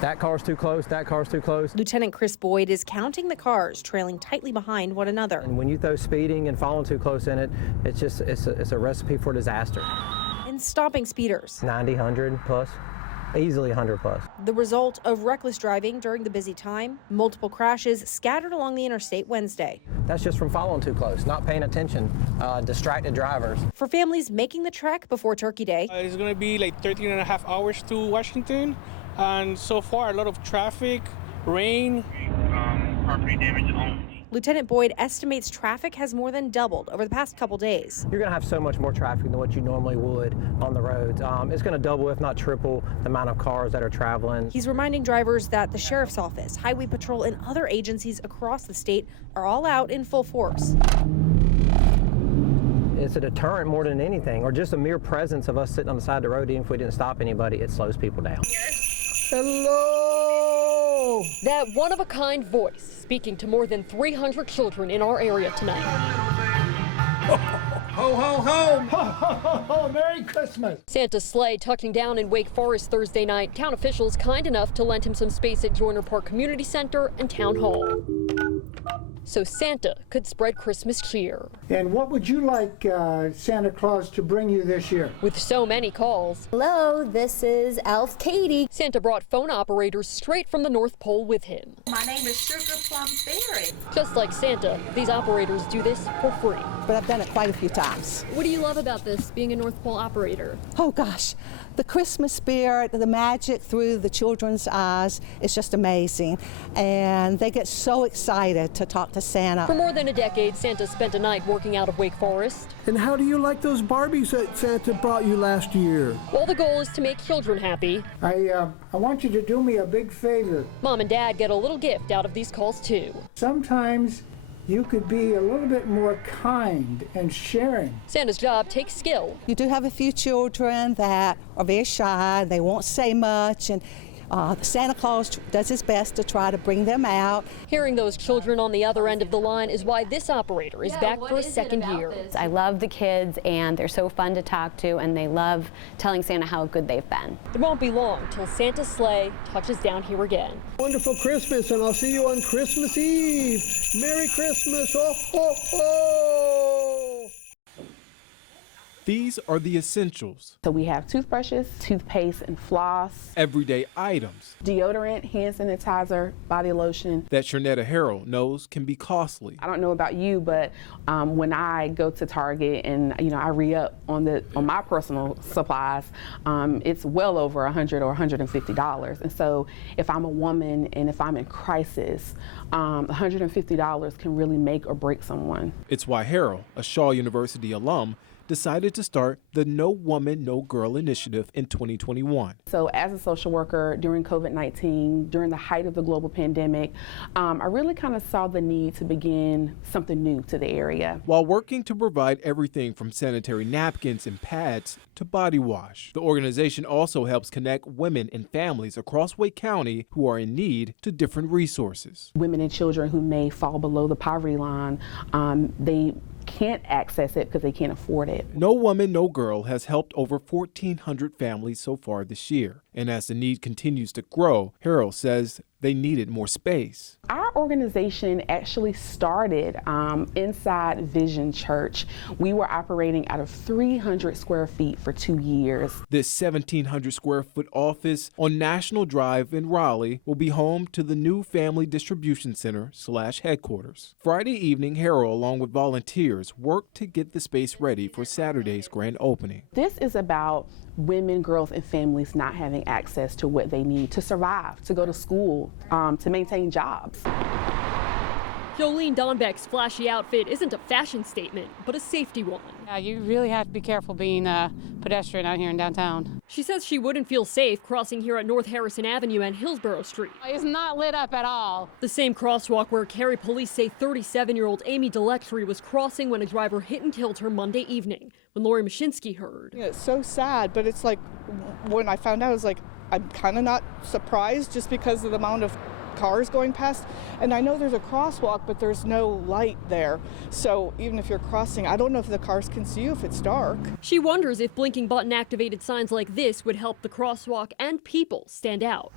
That car's too close, that car's too close. Lieutenant Chris Boyd is counting the cars trailing tightly behind one another. And when you throw speeding and following too close in it, it's a recipe for disaster. And stopping speeders. 90, 100 plus, easily 100 plus. The result of reckless driving during the busy time, multiple crashes scattered along the interstate Wednesday. That's just from following too close, not paying attention, distracted drivers. For families making the trek before Turkey Day, it's going to be like 13 and a half hours to Washington. And so far, a lot of traffic, rain. Property damage only. Lieutenant Boyd estimates traffic has more than doubled over the past couple days. You're going to have so much more traffic than what you normally would on the roads. It's going to double, if not triple, the amount of cars that are traveling. He's reminding drivers that the Sheriff's Office, Highway Patrol, and other agencies across the state are all out in full force. It's a deterrent more than anything, or just a mere presence of us sitting on the side of the road. Even if we didn't stop anybody, it slows people down. Hello! That one-of-a-kind voice speaking to more than 300 children in our area tonight. Ho, ho, ho! Ho, ho, ho, ho! Merry Christmas! Santa's sleigh touching down in Wake Forest Thursday night. Town officials kind enough to lend him some space at Joyner Park Community Center and Town Hall, so Santa could spread Christmas cheer. And what would you like Santa Claus to bring you this year? With so many calls. Hello, this is Elf Katie. Santa brought phone operators straight from the North Pole with him. My name is Sugar Plum Fairy. Just like Santa, these operators do this for free. But I've done it quite a few times. What do you love about this, being a North Pole operator? Oh gosh, the Christmas spirit, the magic through the children's eyes is just amazing. And they get so excited to talk to Santa. For more than a decade, Santa spent a night working out of Wake Forest. And how do you like those Barbies that Santa brought you last year? Well, the goal is to make children happy. I want you to do me a big favor. Mom and Dad get a little gift out of these calls too. Sometimes you could be a little bit more kind and sharing. Santa's job takes skill. You do have a few children that are very shy, they won't say much, and Santa Claus does his best to try to bring them out. Hearing those children on the other end of the line is why this operator is back for a second year. I love the kids, and they're so fun to talk to, and they love telling Santa how good they've been. It won't be long till Santa's sleigh touches down here again. Wonderful Christmas, and I'll see you on Christmas Eve. Merry Christmas. Ho, ho, ho. These are the essentials. So we have toothbrushes, toothpaste, and floss. Everyday items. Deodorant, hand sanitizer, body lotion. That Sharnetta Harrell knows can be costly. I don't know about you, but when I go to Target and I re-up on my personal supplies, it's well over $100 or $150. And so if I'm a woman and if I'm in crisis, $150 can really make or break someone. It's why Harrell, a Shaw University alum, decided to start the No Woman, No Girl initiative in 2021. So as a social worker during COVID-19, during the height of the global pandemic, I really kind of saw the need to begin something new to the area. While working to provide everything from sanitary napkins and pads to body wash, the organization also helps connect women and families across Wake County who are in need to different resources. Women and children who may fall below the poverty line, they can't access it because they can't afford it. No Woman, No Girl has helped over 1,400 families so far this year. And as the need continues to grow, Harrell says they needed more space. Our organization actually started inside Vision Church. We were operating out of 300 square feet for 2 years. This 1,700 square foot office on National Drive in Raleigh will be home to the new Family Distribution Center / headquarters. Friday evening, Harrell, along with volunteers, worked to get the space ready for Saturday's grand opening. This is about women, girls, and families not having access to what they need to survive, to go to school, to maintain jobs. Jolene Donbeck's flashy outfit isn't a fashion statement, but a safety one. Yeah, you really have to be careful being a pedestrian out here in downtown. She says she wouldn't feel safe crossing here at North Harrison Avenue and Hillsborough Street. It's not lit up at all. The same crosswalk where Cary police say 37-year-old Amy Delectry was crossing when a driver hit and killed her Monday evening, when Lori Mashinsky heard. Yeah, it's so sad, but it's like, when I found out, I was like, I'm kind of not surprised just because of the amount of cars going past. And I know there's a crosswalk, but there's no light there. So even if you're crossing, I don't know if the cars can see you if it's dark. She wonders if blinking button activated signs like this would help the crosswalk and people stand out.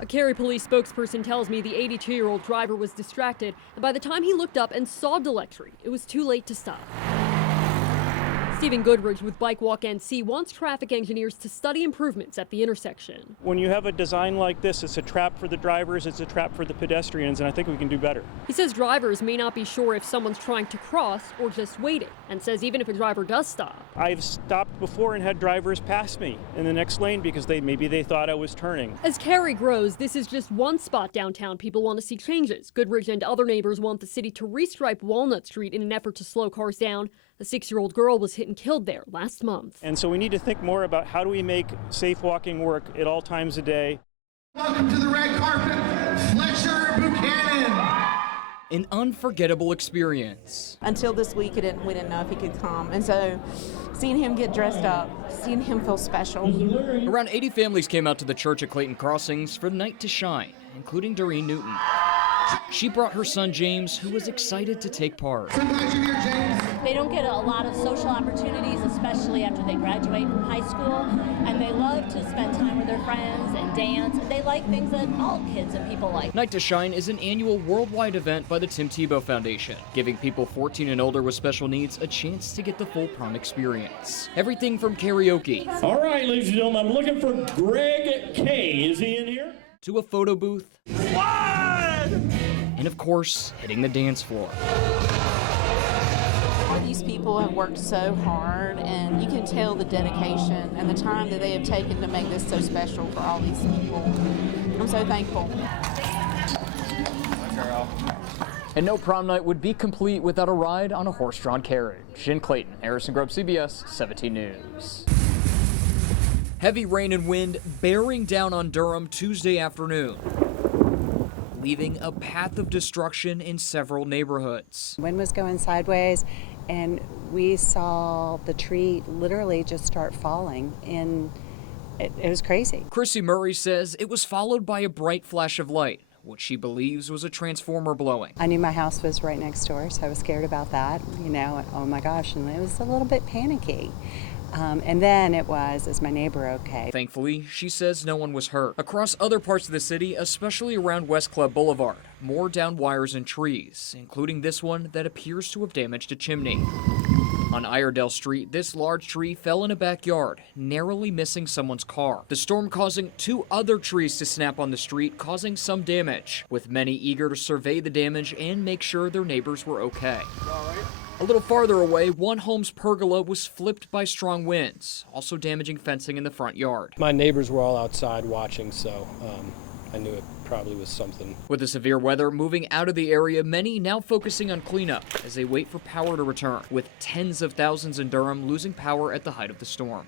A Cary police spokesperson tells me the 82-year-old driver was distracted, and by the time he looked up and saw Delectry, it was too late to stop. Stephen Goodrich with Bike Walk NC wants traffic engineers to study improvements at the intersection. When you have a design like this, it's a trap for the drivers, it's a trap for the pedestrians, and I think we can do better. He says drivers may not be sure if someone's trying to cross or just waiting, and says even if a driver does stop. I've stopped before and had drivers pass me in the next lane because maybe they thought I was turning. As Cary grows, this is just one spot downtown people want to see changes. Goodrich and other neighbors want the city to restripe Walnut Street in an effort to slow cars down. A 6-year-old girl was hit and killed there last month. And so we need to think more about how do we make safe walking work at all times of day. Welcome to the red carpet, Fletcher Buchanan. An unforgettable experience. Until this week, we didn't know if he could come. And so seeing him get dressed up, seeing him feel special. Around 80 families came out to the church at Clayton Crossings for the night to shine, including Doreen Newton. She brought her son James, who was excited to take part. They don't get a lot of social opportunities, especially after they graduate from high school, and they love to spend time with their friends and dance. They like things that all kids and people like. Night to Shine is an annual worldwide event by the Tim Tebow Foundation, giving people 14 and older with special needs a chance to get the full prom experience. Everything from karaoke. All right, ladies and gentlemen, I'm looking for Greg K. Is he in here? To a photo booth. And of course, hitting the dance floor. These people have worked so hard, and you can tell the dedication and the time that they have taken to make this so special for all these people. I'm so thankful. And no prom night would be complete without a ride on a horse-drawn carriage. In Clayton, Harrison Grubb, CBS 17 News. Heavy rain and wind bearing down on Durham Tuesday afternoon, leaving a path of destruction in several neighborhoods. Wind was going sideways, and we saw the tree literally just start falling, and it was crazy. Chrissy Murray says it was followed by a bright flash of light, which she believes was a transformer blowing. I knew my house was right next door, so I was scared about that, oh my gosh, and it was a little bit panicky. And then it was, is my neighbor okay? Thankfully, she says no one was hurt. Across other parts of the city, especially around West Club Boulevard, more downed wires and trees, including this one that appears to have damaged a chimney. On Iredell Street, this large tree fell in a backyard, narrowly missing someone's car. The storm causing 2 other trees to snap on the street, causing some damage, with many eager to survey the damage and make sure their neighbors were okay. A little farther away, one home's pergola was flipped by strong winds, also damaging fencing in the front yard. My neighbors were all outside watching, so I knew it probably was something. With the severe weather moving out of the area, many now focusing on cleanup as they wait for power to return, with tens of thousands in Durham losing power at the height of the storm.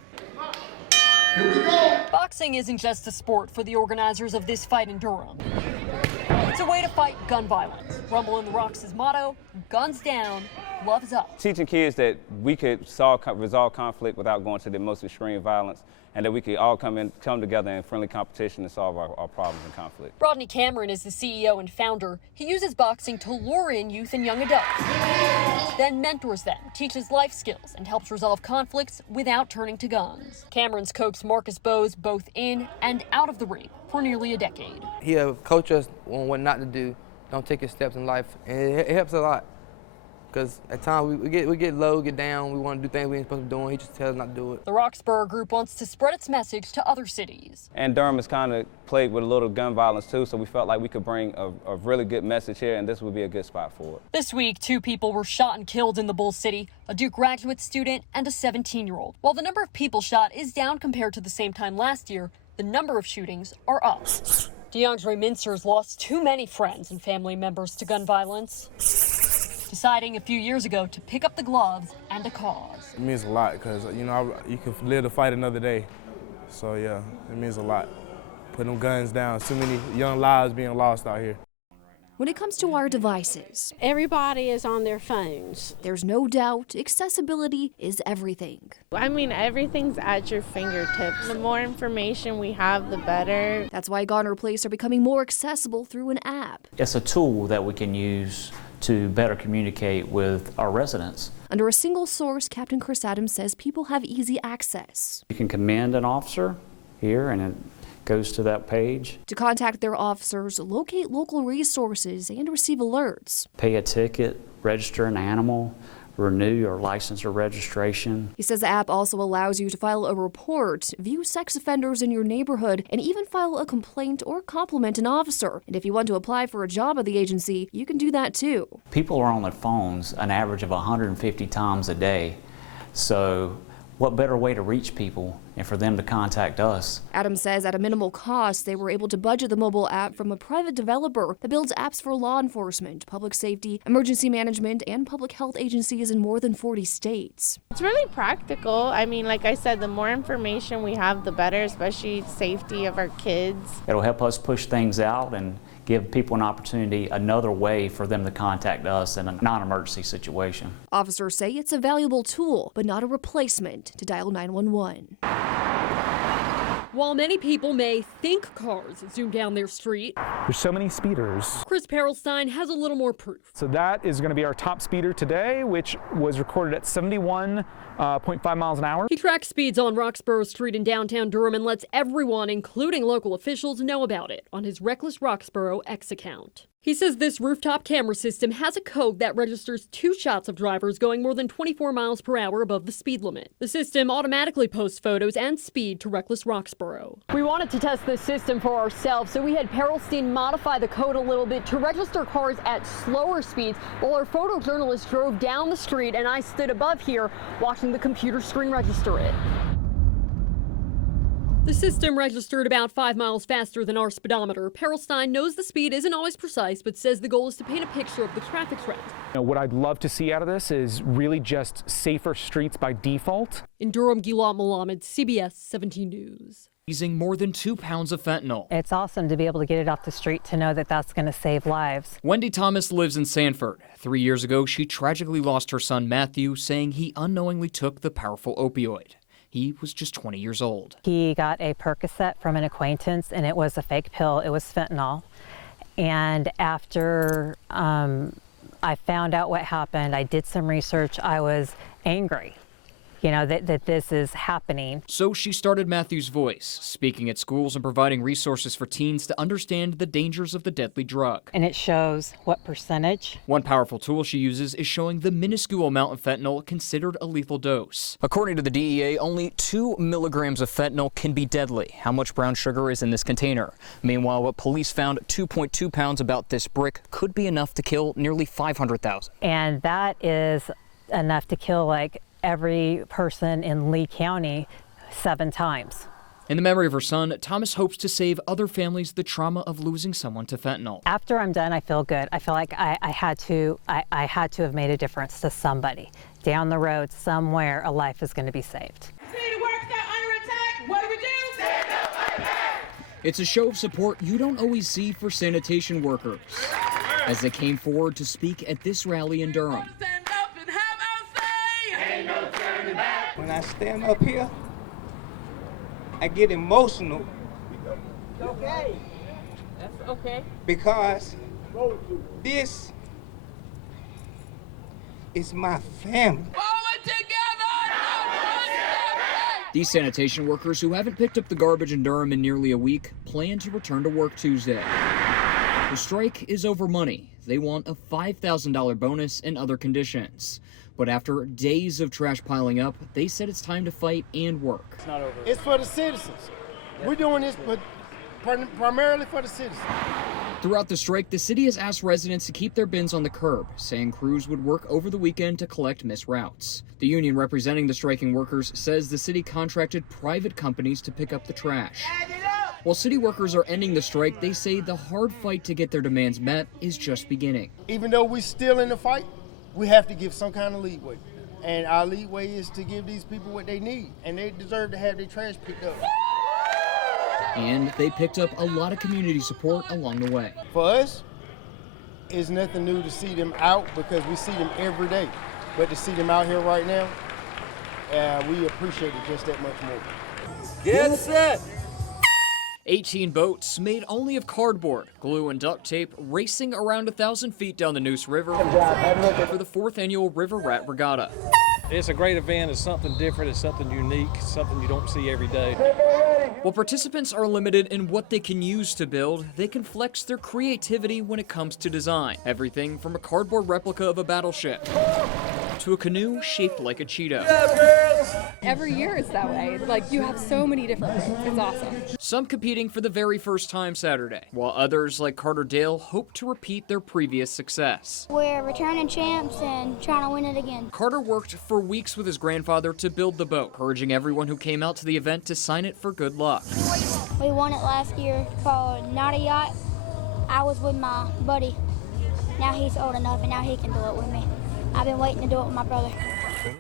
Boxing isn't just a sport for the organizers of this fight in Durham. It's a way to fight gun violence. Rumble in the Rocks' motto, guns down, gloves up. Teaching kids that we could resolve conflict without going to the most extreme violence, and that we could all come together in friendly competition to solve our problems and conflict. Rodney Cameron is the CEO and founder. He uses boxing to lure in youth and young adults, then mentors them, teaches life skills, and helps resolve conflicts without turning to guns. Cameron's coached Marcus Bowes both in and out of the ring for nearly a decade. He'll coach us on what not to do, don't take his steps in life, and it helps a lot. Because at times we get low, get down, we want to do things we ain't supposed to be doing. He just tells us not to do it. The Roxborough group wants to spread its message to other cities. And Durham is kind of plagued with a little gun violence too, so we felt like we could bring a really good message here, and this would be a good spot for it. This week, 2 people were shot and killed in the Bull City, a Duke graduate student and a 17-year-old. While the number of people shot is down compared to the same time last year, the number of shootings are up. DeAndre Mincer's lost too many friends and family members to gun violence, deciding a few years ago to pick up the gloves and a cause. It means a lot because, you can live to fight another day. So, yeah, it means a lot. Put them guns down. So many young lives being lost out here. When it comes to our devices, everybody is on their phones. There's no doubt accessibility is everything. I mean, everything's at your fingertips. The more information we have, the better. That's why Garner Place are becoming more accessible through an app. It's a tool that we can use to better communicate with our residents. Under a single source, Captain Chris Adams says people have easy access. You can command an officer here, and it goes to that page. To contact their officers, locate local resources, and receive alerts. Pay a ticket, register an animal, renew your license or registration. He says the app also allows you to file a report, view sex offenders in your neighborhood, and even file a complaint or compliment an officer. And if you want to apply for a job at the agency, you can do that too. People are on their phones an average of 150 times a day. So what better way to reach people and for them to contact us? Adams says at a minimal cost, they were able to budget the mobile app from a private developer that builds apps for law enforcement, public safety, emergency management, and public health agencies in more than 40 states. It's really practical. I mean, like I said, the more information we have, the better, especially safety of our kids. It'll help us push things out and give people an opportunity, another way for them to contact us in a non-emergency situation. Officers say it's a valuable tool, but not a replacement to dial 911. While many people may think cars zoom down their street, there's so many speeders. Chris Perelstein has a little more proof. So that is going to be our top speeder today, which was recorded at 71.5 miles an hour. He tracks speeds on Roxborough Street in downtown Durham and lets everyone, including local officials, know about it on his Reckless Roxborough X account. He says this rooftop camera system has a code that registers 2 shots of drivers going more than 24 miles per hour above the speed limit. The system automatically posts photos and speed to Reckless Roxborough. We wanted to test this system for ourselves, so we had Perelstein modify the code a little bit to register cars at slower speeds while our photojournalist drove down the street and I stood above here watching the computer screen register it. The system registered about 5 miles faster than our speedometer. Perelstein knows the speed isn't always precise, but says the goal is to paint a picture of the traffic trend. What I'd love to see out of this is really just safer streets by default. In Durham, Gilad Malamed, CBS 17 News. Seizing more than 2 pounds of fentanyl. It's awesome to be able to get it off the street, to know that that's going to save lives. Wendy Thomas lives in Sanford. 3 years ago, she tragically lost her son Matthew, saying he unknowingly took the powerful opioid. He was just 20 years old. He got a Percocet from an acquaintance, and it was a fake pill. It was fentanyl. And after I found out what happened, I did some research. I was angry, that this is happening. So she started Matthew's Voice, speaking at schools and providing resources for teens to understand the dangers of the deadly drug. And it shows what percentage. One powerful tool she uses is showing the minuscule amount of fentanyl considered a lethal dose. According to the DEA, only 2 milligrams of fentanyl can be deadly. How much brown sugar is in this container? Meanwhile, what police found 2.2 pounds about this brick could be enough to kill nearly 500,000. And that is enough to kill every person in Lee County 7 times. In the memory of her son, Thomas hopes to save other families the trauma of losing someone to fentanyl. After I'm done, I feel good. I feel like I had to have made a difference to somebody. Down the road, somewhere, a life is going to be saved. City works that under attack. What do we do? Stand up like that. It's a show of support you don't always see for sanitation workers, as they came forward to speak at this rally in Durham. When I stand up here, I get emotional. Okay. That's okay. Because this is my family. These sanitation workers who haven't picked up the garbage in Durham in nearly a week plan to return to work Tuesday. The strike is over money. They want a $5,000 bonus and other conditions. But after days of trash piling up, they said it's time to fight and work. It's not over. It's for the citizens. We're doing this primarily for the citizens. Throughout the strike, the city has asked residents to keep their bins on the curb, saying crews would work over the weekend to collect missed routes. The union representing the striking workers says the city contracted private companies to pick up the trash. While city workers are ending the strike, they say the hard fight to get their demands met is just beginning. Even though we're still in the fight, we have to give some kind of leeway. And our leeway is to give these people what they need, and they deserve to have their trash picked up. And they picked up a lot of community support along the way. For us, it's nothing new to see them out because we see them every day. But to see them out here right now, we appreciate it just that much more. Get set! 18 boats made only of cardboard, glue, and duct tape racing around 1,000 feet down the Neuse River for the 4th annual River Rat Regatta. It's a great event. It's something different. It's something unique, something you don't see every day. While participants are limited in what they can use to build, they can flex their creativity when it comes to design. Everything from a cardboard replica of a battleship to a canoe shaped like a Cheeto. Every year it's that way. Like, you have so many different boats. It's awesome. Some competing for the very first time Saturday, while others like Carter Dale hope to repeat their previous success. We're returning champs and trying to win it again. Carter worked for weeks with his grandfather to build the boat, encouraging everyone who came out to the event to sign it for good luck. We won it last year called Not a Yacht. I was with my buddy. Now he's old enough and now he can do it with me. I've been waiting to do it with my brother.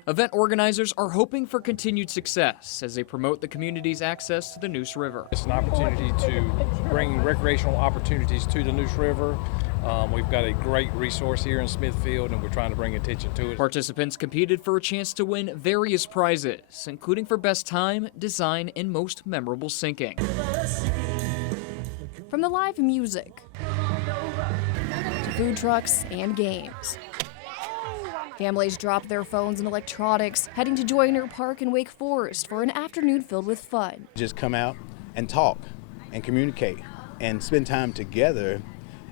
Event organizers are hoping for continued success as they promote the community's access to the Neuse River. It's an opportunity to bring recreational opportunities to the Neuse River. We've got a great resource here in Smithfield, and we're trying to bring attention to it. Participants competed for a chance to win various prizes, including for best time, design, and most memorable sinking. From the live music to food trucks and games, families drop their phones and electronics, heading to Joyner Park in Wake Forest for an afternoon filled with fun. Just come out and talk and communicate and spend time together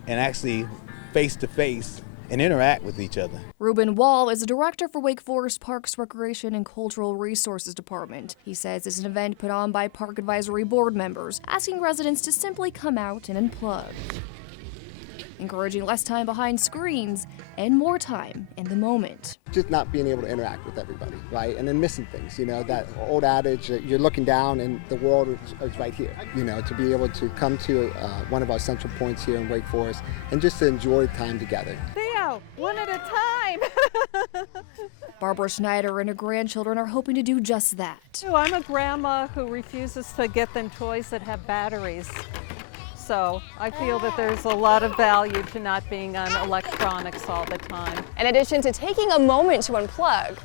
and actually face-to-face and interact with each other. Ruben Wall is a director for Wake Forest Parks Recreation and Cultural Resources Department. He says it's an event put on by Park Advisory Board members, asking residents to simply come out and unplug, encouraging less time behind screens and more time in the moment. Just not being able to interact with everybody, right? And then missing things, you know, that old adage, you're looking down and the world is right here. You know, to be able to come to one of our central points here in Wake Forest and just to enjoy time together. Theo, one at a time. Barbara Schneider and her grandchildren are hoping to do just that. I'm a grandma who refuses to get them toys that have batteries. So I feel that there's a lot of value to not being on electronics all the time. In addition to taking a moment to unplug,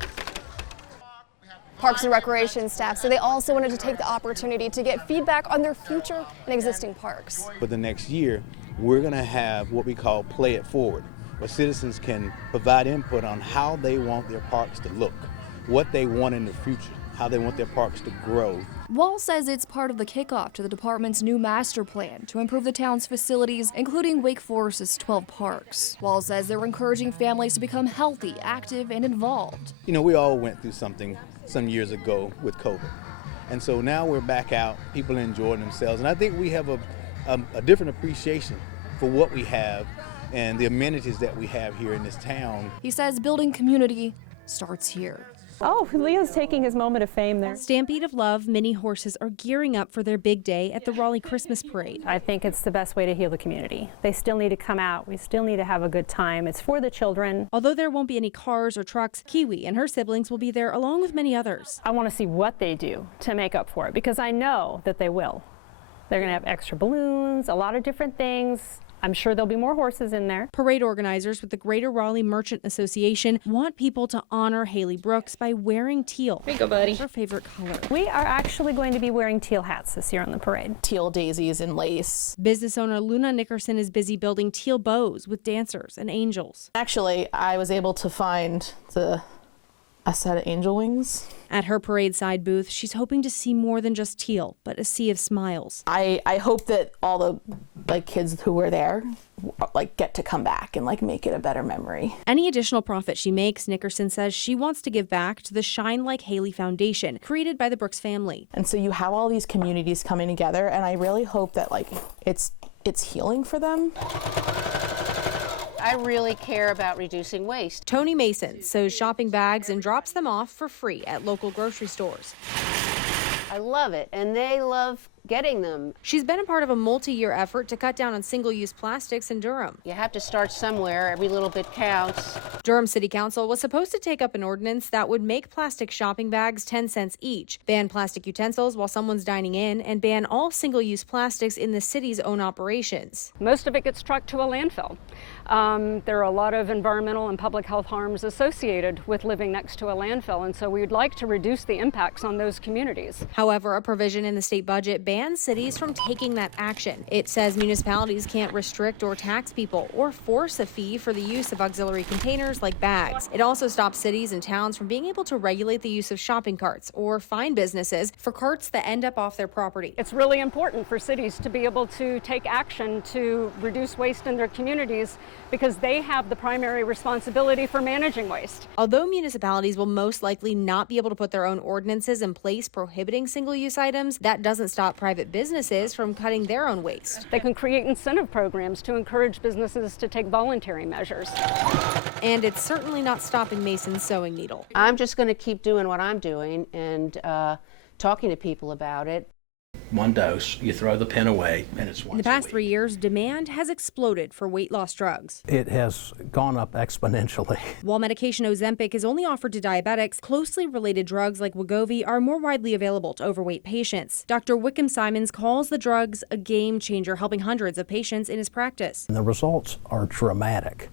Parks and Recreation staff said they also wanted to take the opportunity to get feedback on their future and existing parks. For the next year, we're going to have what we call Play It Forward, where citizens can provide input on how they want their parks to look, what they want in the future, how they want their parks to grow. Wall says it's part of the kickoff to the department's new master plan to improve the town's facilities, including Wake Forest's 12 parks. Wall says they're encouraging families to become healthy, active, and involved. You know, we all went through something some years ago with COVID. And so now we're back out, people are enjoying themselves. And I think we have a different appreciation for what we have and the amenities that we have here in this town. He says building community starts here. Oh, Leo's taking his moment of fame there. Stampede of Love mini horses are gearing up for their big day at the Raleigh Christmas Parade. I think it's the best way to heal the community. They still need to come out. We still need to have a good time. It's for the children. Although there won't be any cars or trucks, Kiwi and her siblings will be there along with many others. I want to see what they do to make up for it because I know that they will. They're going to have extra balloons, a lot of different things. I'm sure there'll be more horses in there. Parade organizers with the Greater Raleigh Merchant Association want people to honor Haley Brooks by wearing teal. Here you go, buddy. Her favorite color. We are actually going to be wearing teal hats this year on the parade. Teal daisies and lace. Business owner Luna Nickerson is busy building teal bows with dancers and angels. Actually, I was able to find a set of angel wings. At her parade side booth, she's hoping to see more than just teal, but a sea of smiles. I hope that all the kids who were there get to come back and make it a better memory. Any additional profit she makes, Nickerson says she wants to give back to the Shine Like Haley Foundation, created by the Brooks family. And so you have all these communities coming together, and I really hope that it's healing for them. I really care about reducing waste. Tony Mason sews shopping bags and drops them off for free at local grocery stores. I love it, and they love getting them. She's been a part of a multi-year effort to cut down on single-use plastics in Durham. You have to start somewhere. Every little bit counts. Durham City Council was supposed to take up an ordinance that would make plastic shopping bags 10 cents each, ban plastic utensils while someone's dining in, and ban all single-use plastics in the city's own operations. Most of it gets trucked to a landfill. There are a lot of environmental and public health harms associated with living next to a landfill, and so we would like to reduce the impacts on those communities. However, a provision in the state budget bans bans cities from taking that action. It says municipalities can't restrict or tax people or force a fee for the use of auxiliary containers like bags. It also stops cities and towns from being able to regulate the use of shopping carts or fine businesses for carts that end up off their property. It's really important for cities to be able to take action to reduce waste in their communities because they have the primary responsibility for managing waste. Although municipalities will most likely not be able to put their own ordinances in place prohibiting single-use items, that doesn't stop private businesses from cutting their own waste. They can create incentive programs to encourage businesses to take voluntary measures. And it's certainly not stopping Mason's sewing needle. I'm just going to keep doing what I'm doing and talking to people about it. One dose, you throw the pen away, and it's once In the past 3 years, demand has exploded for weight loss drugs. It has gone up exponentially. While medication Ozempic is only offered to diabetics, closely related drugs like Wegovy are more widely available to overweight patients. Dr. Wickham Simons calls the drugs a game changer, helping hundreds of patients in his practice. And the results are dramatic.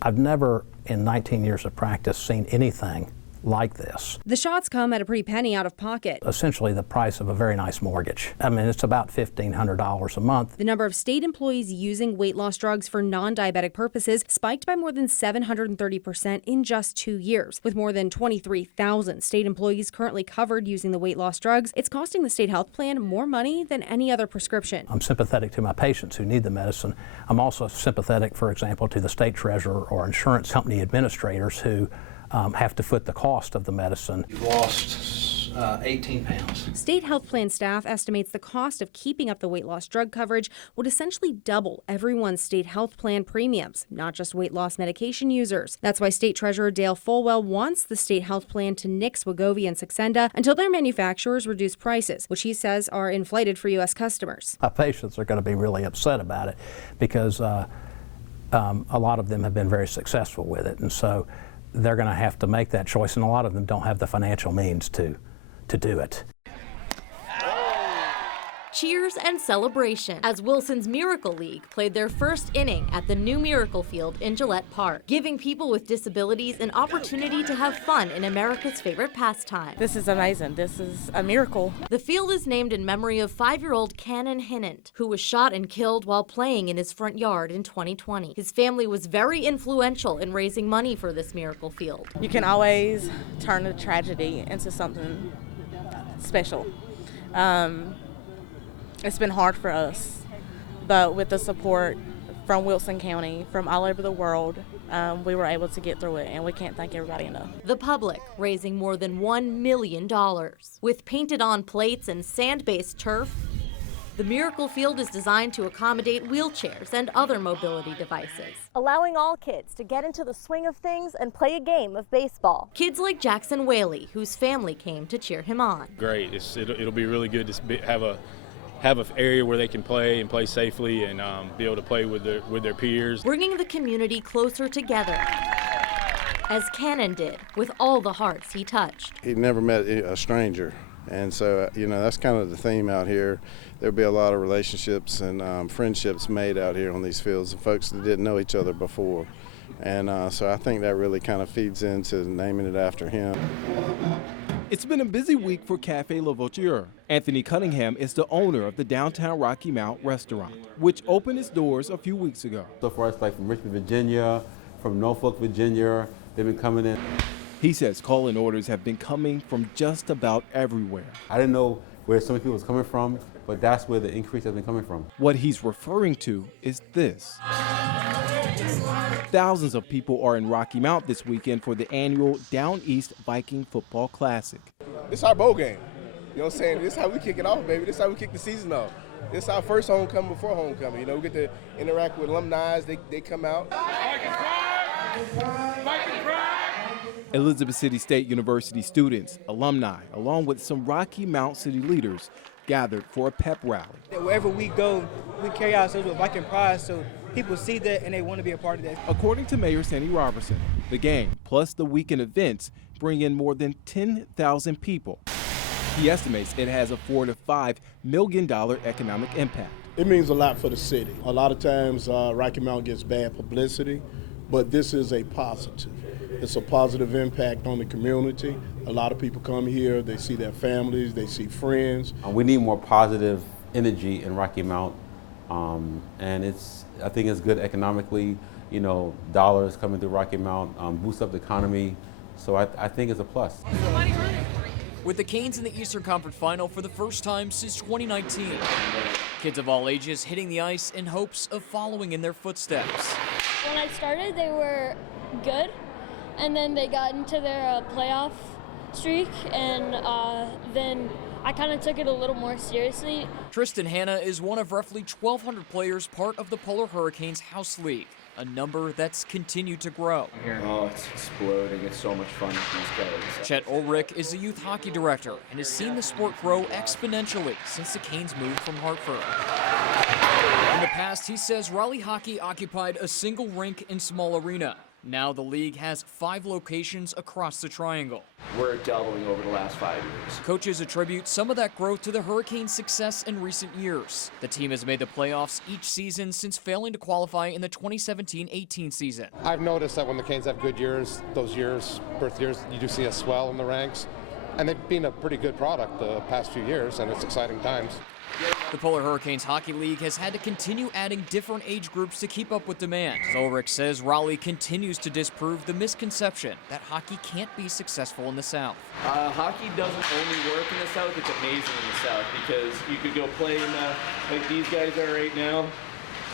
I've never, in 19 years of practice, seen anything like this. The shots come at a pretty penny out of pocket. Essentially the price of a very nice mortgage. I mean, it's about $1,500 a month. The number of state employees using weight loss drugs for non-diabetic purposes spiked by more than 730% in just 2 years. With more than 23,000 state employees currently covered using the weight loss drugs, it's costing the state health plan more money than any other prescription. I'm sympathetic to my patients who need the medicine. I'm also sympathetic, for example, to the state treasurer or insurance company administrators who have to foot the cost of the medicine. You've lost 18 pounds. State health plan staff estimates the cost of keeping up the weight loss drug coverage would essentially double everyone's state health plan premiums, not just weight loss medication users. That's why State Treasurer Dale Folwell wants the state health plan to nix Wegovy and Saxenda until their manufacturers reduce prices, which he says are inflated for U.S. customers. My patients are going to be really upset about it because a lot of them have been very successful with it, and so they're going to have to make that choice, and a lot of them don't have the financial means to do it. Cheers and celebration as Wilson's Miracle League played their first inning at the new Miracle Field in Gillette Park, giving people with disabilities an opportunity to have fun in America's favorite pastime. This is amazing. This is a miracle. The field is named in memory of 5-year-old Cannon Hinnant, who was shot and killed while playing in his front yard in 2020. His family was very influential in raising money for this Miracle Field. You can always turn a tragedy into something special. It's been hard for us, but with the support from Wilson County, from all over the world, we were able to get through it, and we can't thank everybody enough. The public raising more than $1 million. With painted-on plates and sand-based turf, the Miracle Field is designed to accommodate wheelchairs and other mobility devices, allowing all kids to get into the swing of things and play a game of baseball. Kids like Jackson Whaley, whose family came to cheer him on. Great. It'll be really good to have an area where they can play and play safely and be able to play with their peers. Bringing the community closer together, as Cannon did with all the hearts he touched. He never met a stranger, and so that's kind of the theme out here. There'll be a lot of relationships and friendships made out here on these fields, folks that didn't know each other before. And so I think that really kind of feeds into naming it after him. It's been a busy week for Café Le Voiture. Anthony Cunningham is the owner of the downtown Rocky Mount restaurant, which opened its doors a few weeks ago. So far, it's like from Richmond, Virginia, from Norfolk, Virginia. They've been coming in. He says call-in orders have been coming from just about everywhere. I didn't know where so many people was coming from, but that's where the increase has been coming from. What he's referring to is this. Thousands of people are in Rocky Mount this weekend for the annual Down East Viking Football Classic. This is our bowl game. You know what I'm saying? This is how we kick it off, baby. This is how we kick the season off. This is our first homecoming before homecoming. We get to interact with alumni. They come out. Elizabeth City State University students, alumni, along with some Rocky Mount City leaders, gathered for a pep rally. Wherever we go, we carry ourselves with Viking pride, so people see that and they want to be a part of that. According to Mayor Sandy Robertson, the game plus the weekend events bring in more than 10,000 people. He estimates it has a $4 to $5 million economic impact. It means a lot for the city. A lot of times Rocky Mount gets bad publicity, but this is a positive. It's a positive impact on the community. A lot of people come here, they see their families, they see friends. We need more positive energy in Rocky Mount, and I think it's good economically. You know, dollars coming through Rocky Mount, boost up the economy. So I think it's a plus. With the Canes in the Eastern Conference Final for the first time since 2019. Kids of all ages hitting the ice in hopes of following in their footsteps. When I started, they were good, and then they got into their playoff streak, and then I kind of took it a little more seriously. Tristan Hanna is one of roughly 1,200 players part of the Polar Hurricanes House League, a number that's continued to grow. Oh, it's exploding. It's so much fun with these guys. Chet Ulrich is the youth hockey director and has seen the sport grow exponentially since the Canes moved from Hartford. In the past, he says Raleigh hockey occupied a single rink and small arena. Now the league has 5 locations across the triangle. We're doubling over the last 5 years. Coaches attribute some of that growth to the Hurricanes' success in recent years. The team has made the playoffs each season since failing to qualify in the 2017-18 season. I've noticed that when the Canes have good years, those years, birth years, you do see a swell in the ranks. And they've been a pretty good product the past few years, and it's exciting times. The Polar Hurricanes Hockey League has had to continue adding different age groups to keep up with demand. Ulrich says Raleigh continues to disprove the misconception that hockey can't be successful in the South. Hockey doesn't only work in the South, it's amazing in the South because you could go play in like these guys are right now.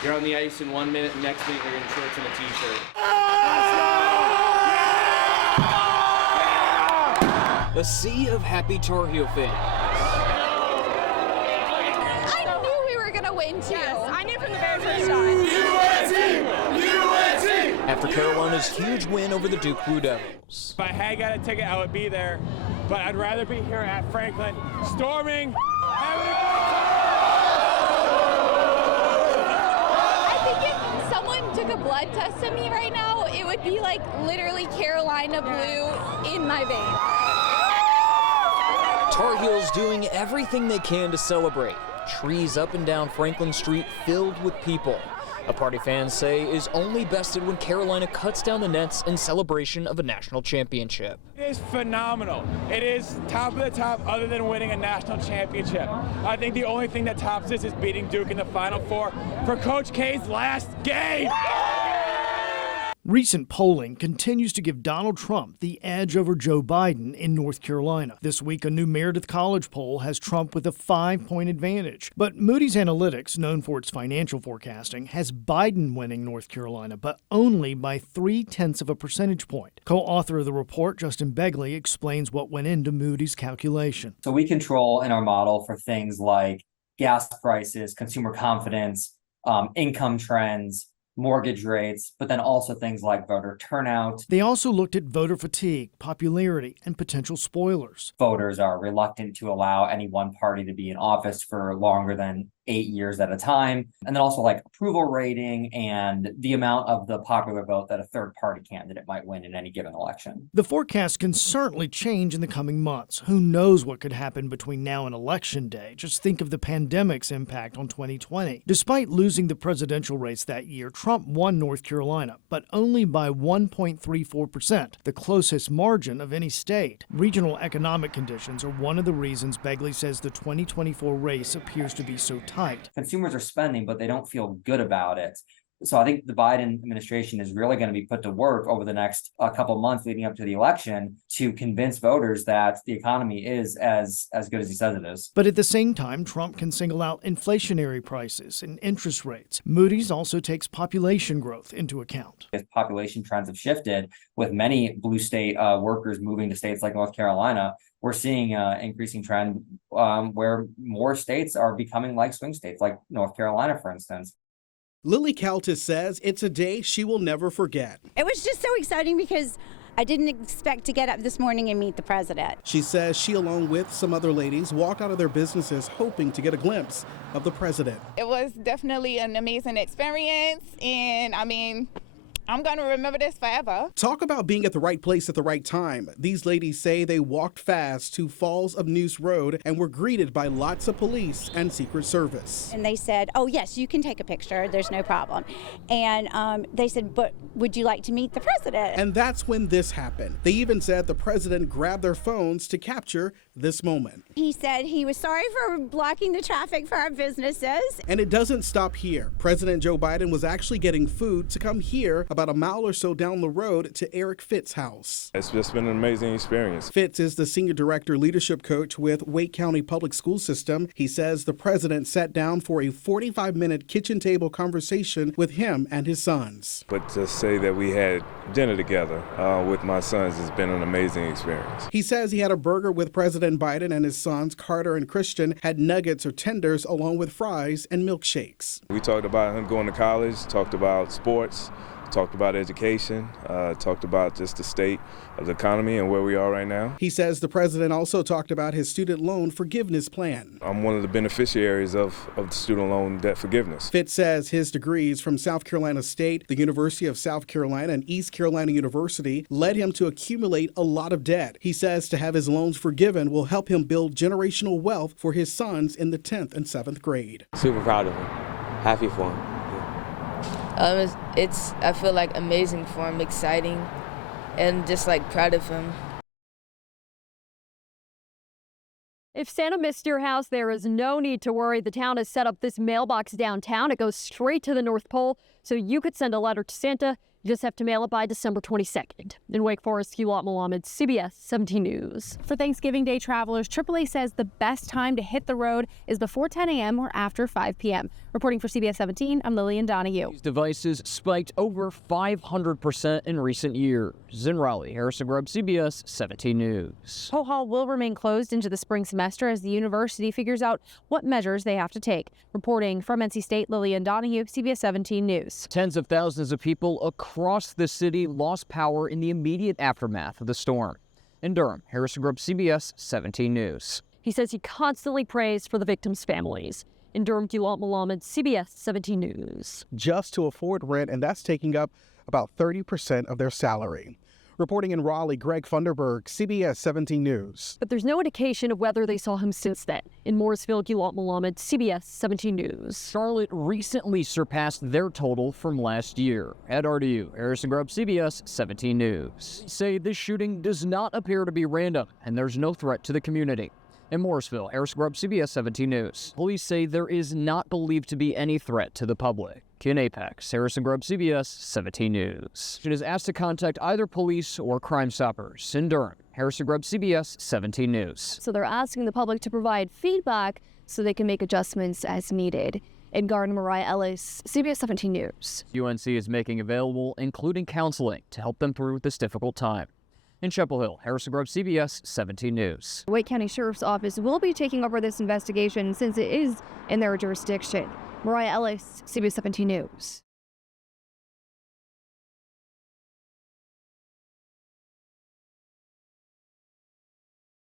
You're on the ice in 1 minute, and next minute you're in shorts and a t-shirt. A sea of happy Tar Heel fans. Win too. Yes, I knew from the very first time. UNC! After Carolina's huge win over the Duke Blue Devils. If I had got a ticket, I would be there, but I'd rather be here at Franklin, storming, having a I think if someone took a blood test of me right now, it would be like literally Carolina blue in my veins. Tar Heels doing everything they can to celebrate. Trees up and down Franklin Street filled with people. A party fans say is only bested when Carolina cuts down the nets in celebration of a national championship. It is phenomenal. It is top of the top other than winning a national championship. I think the only thing that tops this is beating Duke in the Final Four for Coach K's last game. Recent polling continues to give Donald Trump the edge over Joe Biden in North Carolina. This week, a new Meredith College poll has Trump with a 5-point advantage. But Moody's Analytics, known for its financial forecasting, has Biden winning North Carolina, but only by 0.3 of a percentage point. Co-author of the report, Justin Begley, explains what went into Moody's calculation. So we control in our model for things like gas prices, consumer confidence, income trends, mortgage rates, but then also things like voter turnout. They also looked at voter fatigue, popularity, and potential spoilers. Voters are reluctant to allow any one party to be in office for longer than 8 years at a time. And then also like approval rating and the amount of the popular vote that a third-party candidate might win in any given election. The forecast can certainly change in the coming months. Who knows what could happen between now and Election Day? Just think of the pandemic's impact on 2020. Despite losing the presidential race that year, Trump won North Carolina, but only by 1.34%, the closest margin of any state. Regional economic conditions are one of the reasons Begley says the 2024 race appears to be so tight. Consumers are spending, but they don't feel good about it. So I think the Biden administration is really going to be put to work over the next couple months leading up to the election to convince voters that the economy is as good as he says it is. But at the same time, Trump can single out inflationary prices and interest rates. Moody's also takes population growth into account. As population trends have shifted, with many blue state workers moving to states like North Carolina, we're seeing an increasing trend where more states are becoming like swing states, like North Carolina, for instance. Lily Kaltis says it's a day she will never forget. It was just so exciting because I didn't expect to get up this morning and meet the president. She says she, along with some other ladies, walked out of their businesses hoping to get a glimpse of the president. It was definitely an amazing experience, and I mean, I'm going to remember this forever. Talk about being at the right place at the right time. These ladies say they walked fast to Falls of Neuse Road and were greeted by lots of police and Secret Service. And they said, oh, yes, you can take a picture. There's no problem. And they said, but would you like to meet the president? And that's when this happened. They even said the president grabbed their phones to capture this moment. He said he was sorry for blocking the traffic for our businesses. And it doesn't stop here. President Joe Biden was actually getting food to come here about a mile or so down the road to Eric Fitt's house. It's just been an amazing experience. Fitz is the senior director leadership coach with Wake County Public School System. He says the president sat down for a 45-minute kitchen table conversation with him and his sons. But to say that we had dinner together with my sons has been an amazing experience. He says he had a burger with President Biden, and his sons, Carter and Christian, had nuggets or tenders along with fries and milkshakes. We talked about him going to college, talked about sports, talked about education, talked about just the state of the economy and where we are right now. He says the president also talked about his student loan forgiveness plan. I'm one of the beneficiaries of the student loan debt forgiveness. Fitz says his degrees from South Carolina State, the University of South Carolina, and East Carolina University led him to accumulate a lot of debt. He says to have his loans forgiven will help him build generational wealth for his sons in the 10th and 7th grade. Super proud of him. Happy for him. I feel like amazing for him, exciting, and just like proud of him. If Santa missed your house, there is no need to worry. The town has set up this mailbox downtown. It goes straight to the North Pole, so you could send a letter to Santa. You just have to mail it by December 22nd. In Wake Forest, Gillette Mohammed, CBS 17 News. For Thanksgiving Day travelers, AAA says the best time to hit the road is before 10 a.m. or after 5 p.m. Reporting for CBS 17, I'm Lillian Donahue. These devices spiked over 500% in recent years. In Raleigh, Harrison Grubb, CBS 17 News. Poe Hall will remain closed into the spring semester as the university figures out what measures they have to take. Reporting from NC State, Lillian Donahue, CBS 17 News. Tens of thousands of people across the city lost power in the immediate aftermath of the storm. In Durham, Harrison Grubb, CBS 17 News. He says he constantly prays for the victims' families. In Durham, Gillette Mohammed, CBS 17 News. Just to afford rent, and that's taking up about 30% of their salary. Reporting in Raleigh, Greg Funderburg, CBS 17 News. But there's no indication of whether they saw him since then. In Morrisville, Gillette Mohammed, CBS 17 News. Charlotte recently surpassed their total from last year. At RDU, Harrison Grubb, CBS 17 News. Say this shooting does not appear to be random, and there's no threat to the community. In Morrisville, Harrison Grubb, CBS 17 News. Police say there is not believed to be any threat to the public. In Apex, Harrison Grubb, CBS 17 News. It is asked to contact either police or Crime Stoppers. In Durham, Harrison Grubb, CBS 17 News. So they're asking the public to provide feedback so they can make adjustments as needed. In Garden, Mariah Ellis, CBS 17 News. UNC is making available, including counseling, to help them through this difficult time. In Chapel Hill, Harrison Grubb, CBS 17 News. The Wake County Sheriff's Office will be taking over this investigation since it is in their jurisdiction. Mariah Ellis, CBS 17 News.